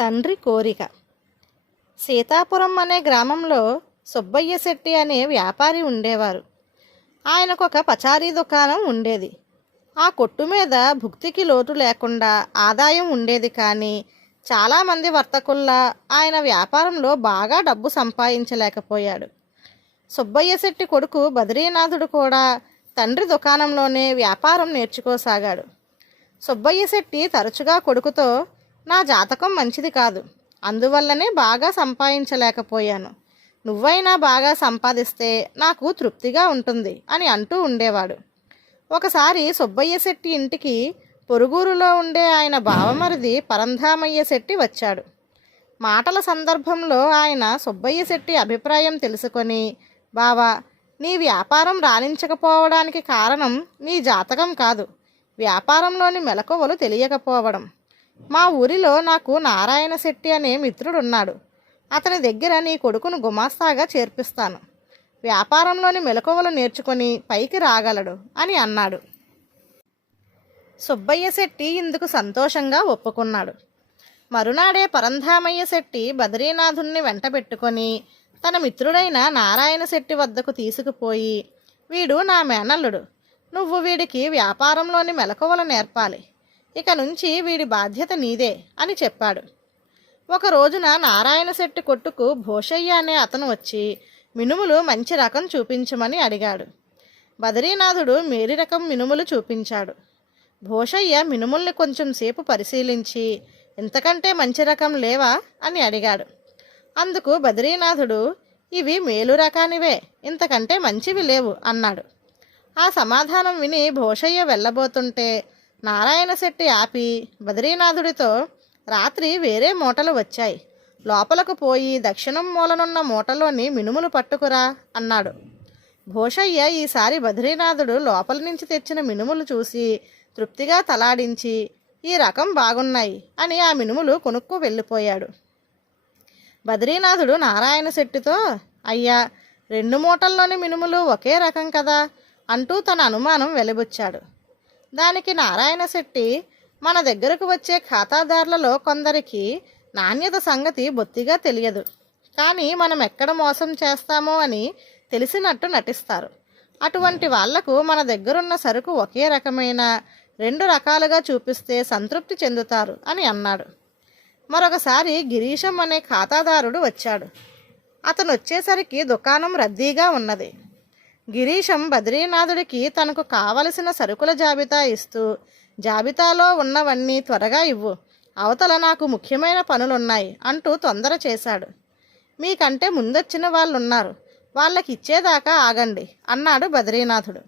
తండ్రి కోరిక. సీతాపురం అనే గ్రామంలో సుబ్బయ్య శెట్టి అనే వ్యాపారి ఉండేవారు. ఆయనకు ఒక పచారీ దుకాణం ఉండేది. ఆ కొట్టు మీద భుక్తికి లోటు లేకుండా ఆదాయం ఉండేది కానీ చాలామంది వర్తకుల్లా ఆయన వ్యాపారంలో బాగా డబ్బు సంపాదించలేకపోయాడు. సుబ్బయ్య శెట్టి కొడుకు బద్రీనాథుడు కూడా తండ్రి దుకాణంలోనే వ్యాపారం నేర్చుకోసాగాడు. సుబ్బయ్య శెట్టి తరచుగా కొడుకుతో నా జాతకం మంచిది కాదు. అందువల్లనే బాగా సంపాదించలేకపోయాను. నువ్వైనా బాగా సంపాదిస్తే నాకు తృప్తిగా ఉంటుంది అని అంటూ ఉండేవాడు. ఒకసారి సుబ్బయ్య శెట్టి ఇంటికి పొరుగురులో ఉండే ఆయన బావమరిది పరంధామయ్య శెట్టి వచ్చాడు. మాటల సందర్భంలో ఆయన సుబ్బయ్య శెట్టి అభిప్రాయం తెలుసుకొని బావా నీ వ్యాపారం రాణించకపోవడానికి కారణం నీ జాతకం కాదు. వ్యాపారంలోని మెలకువలు తెలియకపోవడం. మా ఊరిలో నాకు నారాయణ శెట్టి అనే మిత్రుడున్నాడు. అతని దగ్గర నీ కొడుకును గుమాస్తాగా చేర్పిస్తాను. వ్యాపారంలోని మెలకువలు నేర్చుకొని పైకి రాగలడు అని అన్నాడు. సుబ్బయ్య శెట్టి ఇందుకు సంతోషంగా ఒప్పుకున్నాడు. మరునాడే పరంధామయ్య శెట్టి బద్రీనాథుణ్ణి వెంటబెట్టుకొని తన మిత్రుడైన నారాయణ శెట్టి వద్దకు తీసుకుపోయి వీడు నా మేనల్లుడు. నువ్వు వీడికి వ్యాపారంలోని మెలకువలు నేర్పాలి. ఇక నుంచి వీడి బాధ్యత నీదే అని చెప్పాడు. ఒక రోజున నారాయణ శెట్టి కొట్టుకు భోషయ్య అనే అతను వచ్చి మినుములు మంచి రకం చూపించమని అడిగాడు. బదరీనాథుడు మేరి రకం మినుములు చూపించాడు. భోషయ్య మినుముల్ని కొంచెం సేపు పరిశీలించి ఇంతకంటే మంచి రకం లేవా అని అడిగాడు. అందుకు బద్రీనాథుడు ఇవి మేలు రకానివే ఇంతకంటే మంచివి లేవు అన్నాడు. ఆ సమాధానం విని భోషయ్య వెళ్ళబోతుంటే నారాయణ శెట్టి ఆపి బద్రీనాథుడితో రాత్రి వేరే మూటలు వచ్చాయి. లోపలకు పోయి దక్షిణం మూలనున్న మూటలోని మినుములు పట్టుకురా అన్నాడు. భోషయ్య ఈసారి బద్రీనాథుడు లోపల నుంచి తెచ్చిన మినుములు చూసి తృప్తిగా తలాడించి ఈ రకం బాగున్నాయి అని ఆ మినుములు కొనుక్కు వెళ్ళిపోయాడు. బద్రీనాథుడు నారాయణ శెట్టితో అయ్యా రెండు మూటల్లోని మినుములు ఒకే రకం కదా అంటూ తన అనుమానం వెలిబుచ్చాడు. దానికి నారాయణ శెట్టి మన దగ్గరకు వచ్చే ఖాతాదారులలో కొందరికి నాణ్యత సంగతి బొత్తిగా తెలియదు. కానీ మనం ఎక్కడ మోసం చేస్తామో అని తెలిసినట్టు నటిస్తారు. అటువంటి వాళ్ళకు మన దగ్గరున్న సరుకు ఒకే రకమైన రెండు రకాలుగా చూపిస్తే సంతృప్తి చెందుతారు అని అన్నాడు. మరొకసారి గిరీశం అనే ఖాతాదారుడు వచ్చాడు. అతను వచ్చేసరికి దుకాణం రద్దీగా ఉన్నది. గిరీశం బద్రీనాథుడికి తనకు కావలసిన సరుకుల జాబితా ఇస్తూ జాబితాలో ఉన్నవన్నీ త్వరగా ఇవ్వు. అవతల నాకు ముఖ్యమైన పనులున్నాయి అంటూ తొందర చేశాడు. మీకంటే ముందొచ్చిన వాళ్ళున్నారు. వాళ్ళకి ఇచ్చేదాకా ఆగండి అన్నాడు బద్రీనాథుడు.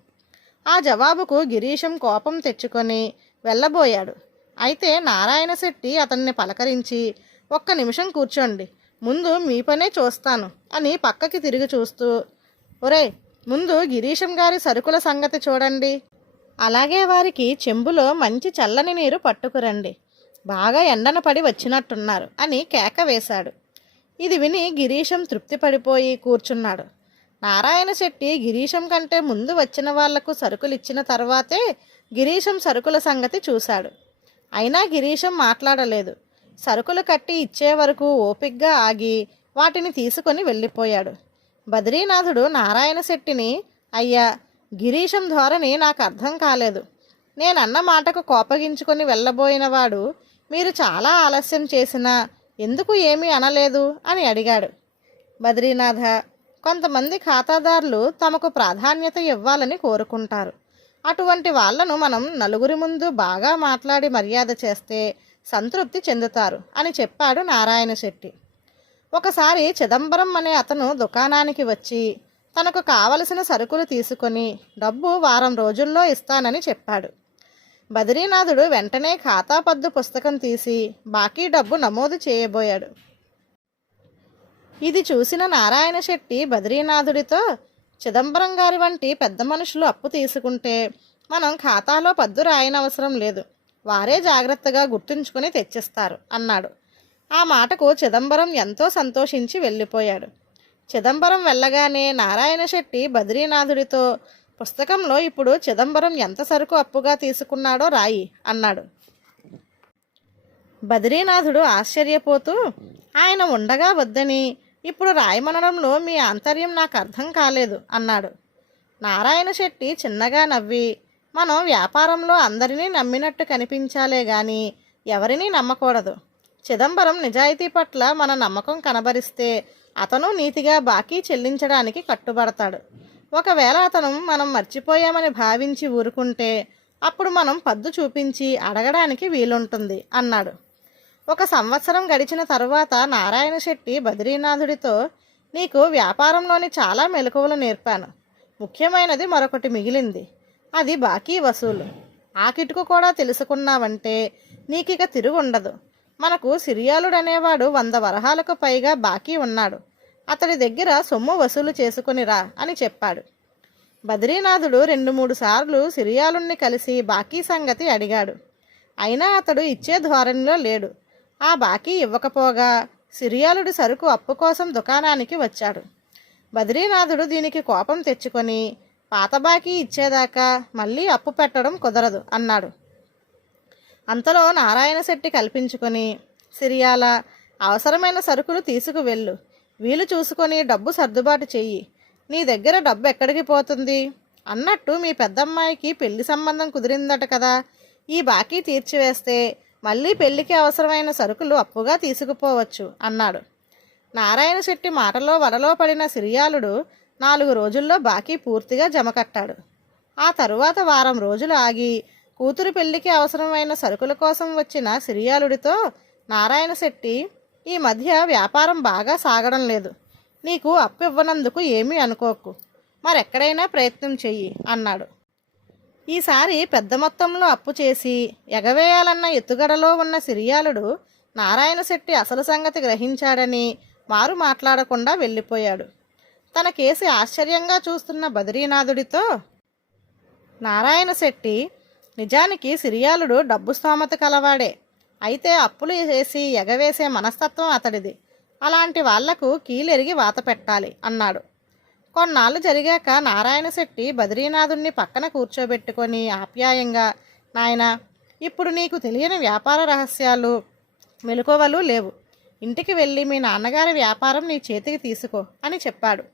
ఆ జవాబుకు గిరీశం కోపం తెచ్చుకొని వెళ్ళబోయాడు. అయితే నారాయణ శెట్టి అతన్ని పలకరించి ఒక్క నిమిషం కూర్చోండి ముందు మీ పనే చూస్తాను అని పక్కకి తిరిగి చూస్తూ ఒరే ముందు గిరీశం గారి సరుకుల సంగతి చూడండి. అలాగే వారికి చెంబులో మంచి చల్లని నీరు పట్టుకురండి. బాగా ఎండన పడి వచ్చినట్టున్నారు అని కేక వేశాడు. ఇది విని గిరీశం తృప్తి పడిపోయి కూర్చున్నాడు. నారాయణ శెట్టి గిరీశం కంటే ముందు వచ్చిన వాళ్ళకు సరుకులు ఇచ్చిన తర్వాతే గిరీశం సరుకుల సంగతి చూశాడు. అయినా గిరీశం మాట్లాడలేదు. సరుకులు కట్టి ఇచ్చే వరకు ఓపిగ్గా ఆగి వాటిని తీసుకొని వెళ్ళిపోయాడు. బద్రీనాథుడు నారాయణ శెట్టిని అయ్యా గిరీశం ధోరణి నాకు అర్థం కాలేదు. నేనన్న మాటకు కోపగించుకొని వెళ్ళబోయినవాడు మీరు చాలా ఆలస్యం చేసినా ఎందుకు ఏమీ అనలేదు? అని అడిగాడు. బద్రీనాథ కొంతమంది ఖాతాదారులు తమకు ప్రాధాన్యత ఇవ్వాలని కోరుకుంటారు. అటువంటి వాళ్ళను మనం నలుగురి ముందు బాగా మాట్లాడి మర్యాద చేస్తే సంతృప్తి చెందుతారు అని చెప్పాడు నారాయణ శెట్టి. ఒకసారి చిదంబరం అనే అతను దుకాణానికి వచ్చి తనకు కావలసిన సరుకులు తీసుకొని డబ్బు వారం రోజుల్లో ఇస్తానని చెప్పాడు. బద్రీనాథుడు వెంటనే ఖాతా పద్దు పుస్తకం తీసి బాకీ డబ్బు నమోదు చేయబోయాడు. ఇది చూసిన నారాయణ శెట్టి బద్రీనాథుడితో చిదంబరం గారి వంటి పెద్ద మనుషులు అప్పు తీసుకుంటే మనం ఖాతాలో పద్దు రాయనవసరం లేదు. వారే జాగ్రత్తగా గుర్తుంచుకొని తెచ్చిస్తారు అన్నాడు. ఆ మాటకు చిదంబరం ఎంతో సంతోషించి వెళ్ళిపోయాడు. చిదంబరం వెళ్ళగానే నారాయణ శెట్టి బద్రీనాథుడితో పుస్తకంలో ఇప్పుడు చిదంబరం ఎంత సరుకు అప్పుగా తీసుకున్నాడో రాయి అన్నాడు. బద్రీనాథుడు ఆశ్చర్యపోతూ ఆయన ఉండగా వద్దని ఇప్పుడు రాయమనడంలో మీ ఆంతర్యం నాకు అర్థం కాలేదు అన్నాడు. నారాయణ శెట్టి చిన్నగా నవ్వి మనం వ్యాపారంలో అందరినీ నమ్మినట్టు కనిపించాలే గాని ఎవరినీ నమ్మకూడదు. చిదంబరం నిజాయితీ పట్ల మన నమ్మకం కనబరిస్తే అతను నీతిగా బాకీ చెల్లించడానికి కట్టుబడతాడు. ఒకవేళ అతను మనం మర్చిపోయామని భావించి ఊరుకుంటే అప్పుడు మనం పద్దు చూపించి అడగడానికి వీలుంటుంది అన్నాడు. ఒక సంవత్సరం గడిచిన తరువాత నారాయణ శెట్టి బద్రీనాథుడితో నీకు వ్యాపారంలోని చాలా మెలకువలు నేర్పాను. ముఖ్యమైనది మరొకటి మిగిలింది. అది బాకీ వసూలు. ఆ కిటుకు కూడా తెలుసుకున్నావంటే నీకిక తిరుగుండదు. మనకు సిరియాలుడు అనేవాడు వంద వరహాలకు పైగా బాకీ ఉన్నాడు. అతడి దగ్గర సొమ్ము వసూలు చేసుకునిరా అని చెప్పాడు. బద్రీనాథుడు రెండు మూడు సార్లు సిరియాలుణ్ణి కలిసి బాకీ సంగతి అడిగాడు. అయినా అతడు ఇచ్చే ధోరణిలో లేడు. ఆ బాకీ ఇవ్వకపోగా సిరియాలుడు సరుకు అప్పు కోసం దుకాణానికి వచ్చాడు. బద్రీనాథుడు దీనికి కోపం తెచ్చుకొని పాత బాకీ ఇచ్చేదాకా మళ్ళీ అప్పు పెట్టడం కుదరదు అన్నాడు. అంతలో నారాయణ శెట్టి కల్పించుకొని సిరియాల అవసరమైన సరుకులు తీసుకువెళ్ళు వీలు చూసుకొని డబ్బు సర్దుబాటు చెయ్యి. నీ దగ్గర డబ్బు ఎక్కడికి పోతుంది అన్నట్టు మీ పెద్దమ్మాయికి పెళ్ళి సంబంధం కుదిరిందట కదా. ఈ బాకీ తీర్చివేస్తే మళ్ళీ పెళ్ళికి అవసరమైన సరుకులు అప్పుగా తీసుకుపోవచ్చు అన్నాడు. నారాయణ శెట్టి మాటలో వలలో పడిన సిరియాలుడు నాలుగు రోజుల్లో బాకీ పూర్తిగా జమకట్టాడు ఆ తరువాత వారం రోజులు ఆగి కూతురు పెళ్ళికి అవసరమైన సరుకుల కోసం వచ్చిన సిరియాలుడితో నారాయణ శెట్టి ఈ మధ్య వ్యాపారం బాగా సాగడం లేదు. నీకు అప్పు ఇవ్వనందుకు ఏమీ అనుకోకు. మరెక్కడైనా ప్రయత్నం చెయ్యి అన్నాడు. ఈసారి పెద్ద మొత్తంలో అప్పు చేసి ఎగవేయాలన్న ఎత్తుగడలో ఉన్న సిరియాలుడు నారాయణ శెట్టి అసలు సంగతి గ్రహించాడని మారు మాట్లాడకుండా వెళ్ళిపోయాడు. తన కేసి ఆశ్చర్యంగా చూస్తున్న బద్రీనాథుడితో నారాయణ శెట్టి నిజానికి సిరియాలుడు డబ్బు స్తోమత కలవాడే. అయితే అప్పులు చేసి ఎగవేసే మనస్తత్వం అతడిది. అలాంటి వాళ్ళకు కీలెరిగి వాత పెట్టాలి అన్నాడు. కొన్నాళ్ళు జరిగాక నారాయణ శెట్టి బద్రీనాథుణ్ణి పక్కన కూర్చోబెట్టుకొని ఆప్యాయంగా నాయనా ఇప్పుడు నీకు తెలియని వ్యాపార రహస్యాలు మెలకువలు లేవు. ఇంటికి వెళ్ళి మీ నాన్నగారి వ్యాపారం నీ చేతికి తీసుకో అని చెప్పాడు.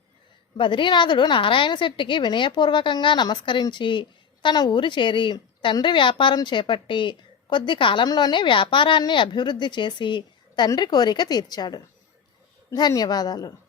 బద్రీనాథుడు నారాయణ శెట్టికి వినయపూర్వకంగా నమస్కరించి తన ఊరు చేరి తండ్రి వ్యాపారం చేపట్టి కొద్ది కాలంలోనే వ్యాపారాన్ని అభివృద్ధి చేసి తండ్రి కోరిక తీర్చాడు. ధన్యవాదాలు.